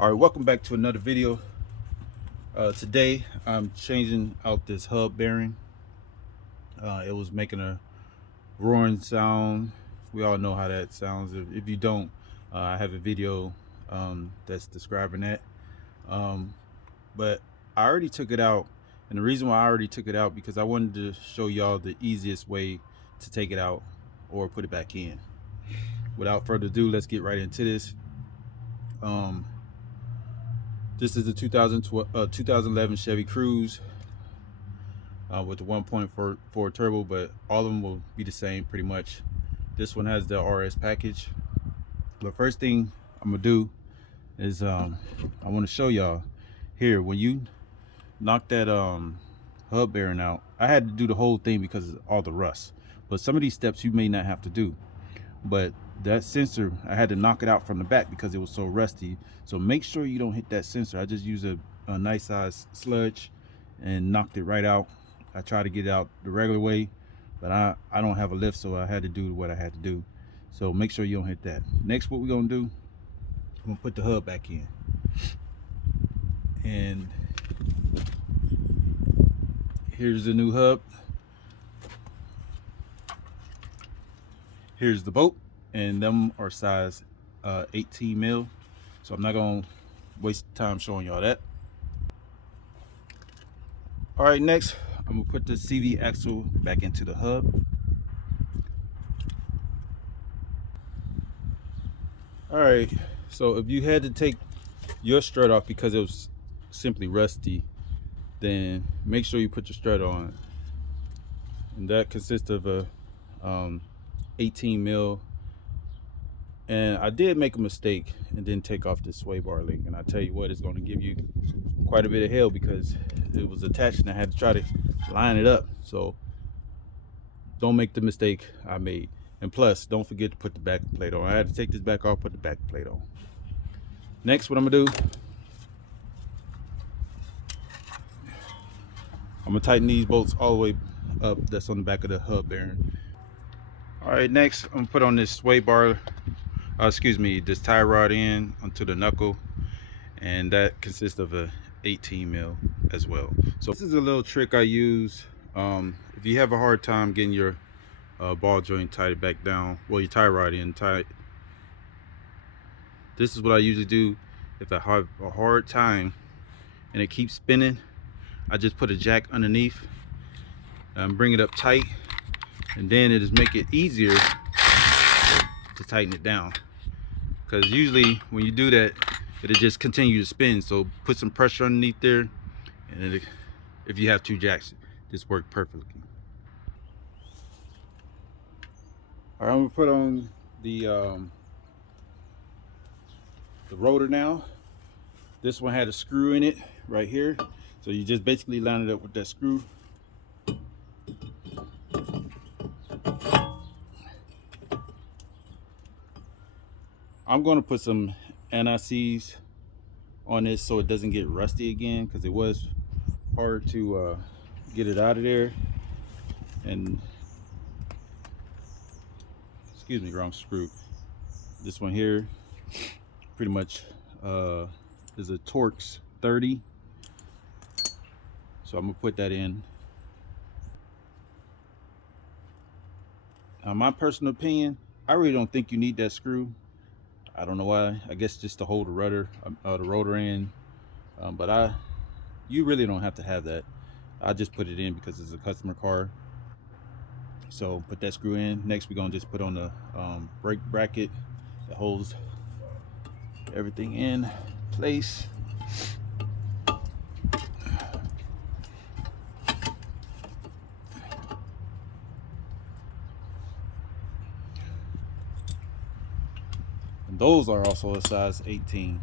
All right, welcome back to another video. Today I'm changing out this hub bearing. It was making a roaring sound. We all know how that sounds. If you don't, I have a video that's describing that. But I already took it out, and the reason why I already took it out because I wanted to show y'all the easiest way to take it out or put it back in. Without further ado, let's get right into this. This is the 2011 Chevy Cruze with the 1.4 turbo, but all of them will be the same pretty much. This one has the RS package. The first thing I'm gonna do is I want to show y'all here when you knock that hub bearing out. I had to do the whole thing because of all the rust, but some of these steps you may not have to do. But that sensor, I had to knock it out from the back because it was so rusty. So make sure you don't hit that sensor. I just used a nice size sludge and knocked it right out. I tried to get it out the regular way, but I don't have a lift, so I had to do what I had to do. So make sure you don't hit that. Next, what we're gonna do, I'm gonna put the hub back in. And here's the new hub. Here's the bolt, and them are size 18 mil. So I'm not gonna waste time showing y'all that. All right, next I'm gonna put the CV axle back into the hub. All right, so if you had to take your strut off because it was simply rusty, then make sure you put your strut on. And that consists of a 18 mil. And I did make a mistake and didn't take off this sway bar link, and I tell you what, it's going to give you quite a bit of hell because it was attached and I had to try to line it up. So don't make the mistake I made. And plus, don't forget to put the back plate on. I had to take this back off, put the back plate on. Next, what I'm gonna do, I'm gonna tighten these bolts all the way up that's on the back of the hub bearing. All right, next I'm gonna put on this sway bar, this tie rod in onto the knuckle, and that consists of a 18 mil as well. So this is a little trick I use if you have a hard time getting your ball joint tied back down, well, your tie rod in tight. This is what I usually do if I have a hard time and it keeps spinning. I just put a jack underneath and bring it up tight, and then it just make it easier to tighten it down, because usually when you do that it'll just continue to spin. So put some pressure underneath there, and if you have two jacks, this works perfectly. All right, I'm gonna put on the rotor now. This one had a screw in it right here, so you just basically line it up with that screw. I'm going to put some anti-seize on this so it doesn't get rusty again, because it was hard to get it out of there. And excuse me, wrong screw. This one here pretty much is a Trax 30, so I'm gonna put that in. Now, my personal opinion, I really don't think you need that screw. I don't know why. I guess just to hold the rotor in, but you really don't have to have that. I just put it in because it's a customer car. So put that screw in. Next, we're gonna just put on the brake bracket that holds everything in place. And those are also a size 18.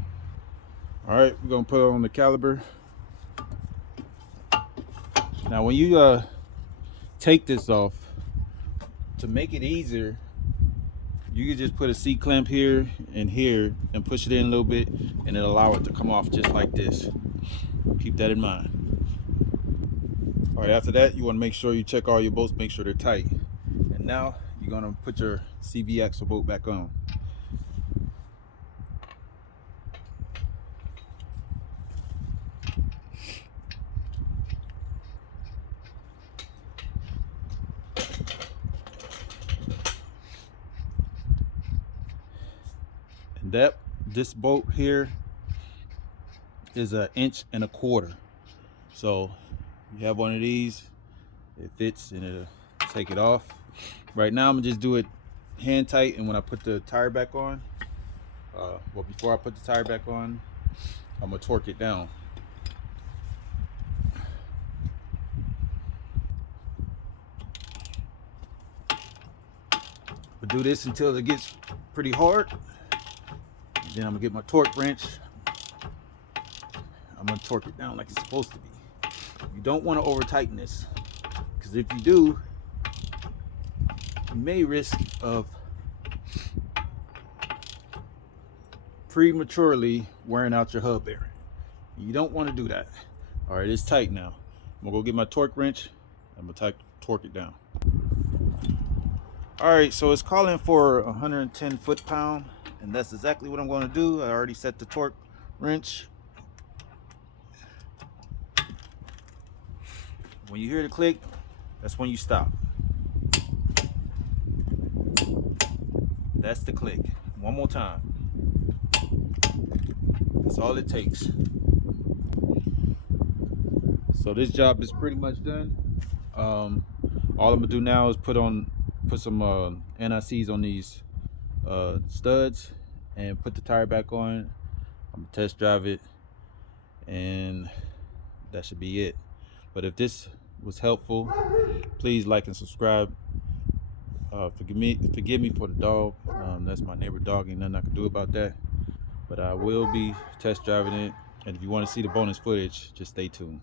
All right, we're gonna put on the caliper. Now, when you take this off, to make it easier, you can just put a C-clamp here and push it in a little bit, and it'll allow it to come off just like this. Keep that in mind. All right, after that, you want to make sure you check all your bolts, make sure they're tight. And now you're gonna put your CV axle bolt back on. This bolt here is 1.25 inches. So you have one of these, it fits and it'll take it off. Right now I'm gonna just do it hand tight, and when I put the tire back on, well, before I put the tire back on, I'm gonna torque it down. But do this until it gets pretty hard. And then I'm gonna get my torque wrench. I'm gonna torque it down like it's supposed to be. You don't want to over tighten this, because if you do, you may risk of prematurely wearing out your hub bearing. You don't want to do that. All right, it's tight now. I'm gonna go get my torque wrench. I'm gonna torque it down. All right, so it's calling for 110 foot-pound, and that's exactly what I'm going to do. I already set the torque wrench. When you hear the click, that's when you stop. That's the click. One more time. That's all it takes. So this job is pretty much done. All I'm gonna do now is put some NICs on these studs and put the tire back on. I'm gonna test drive it, and that should be it. But if this was helpful, please like and subscribe. Forgive me for the dog. That's my neighbor dog. Ain't nothing I can do about that. But I will be test driving it, and if you want to see the bonus footage, just stay tuned.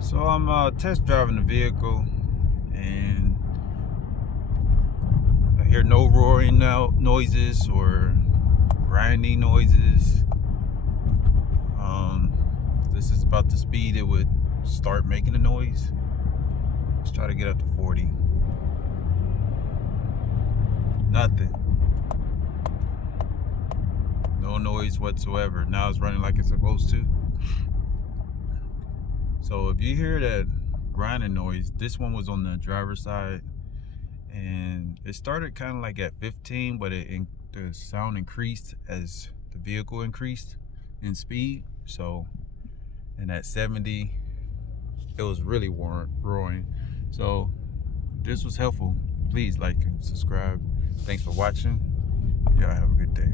So I'm test driving the vehicle, and I hear no roaring noises or grinding noises. This is about the speed it would start making a noise. Let's try to get up to 40. Nothing. No noise whatsoever. Now it's running like it's supposed to. So if you hear that grinding noise, this one was on the driver's side, and it started kind of like at 15, but the sound increased as the vehicle increased in speed. So, and at 70, it was really roaring. So if this was helpful, please like and subscribe. Thanks for watching. Y'all have a good day.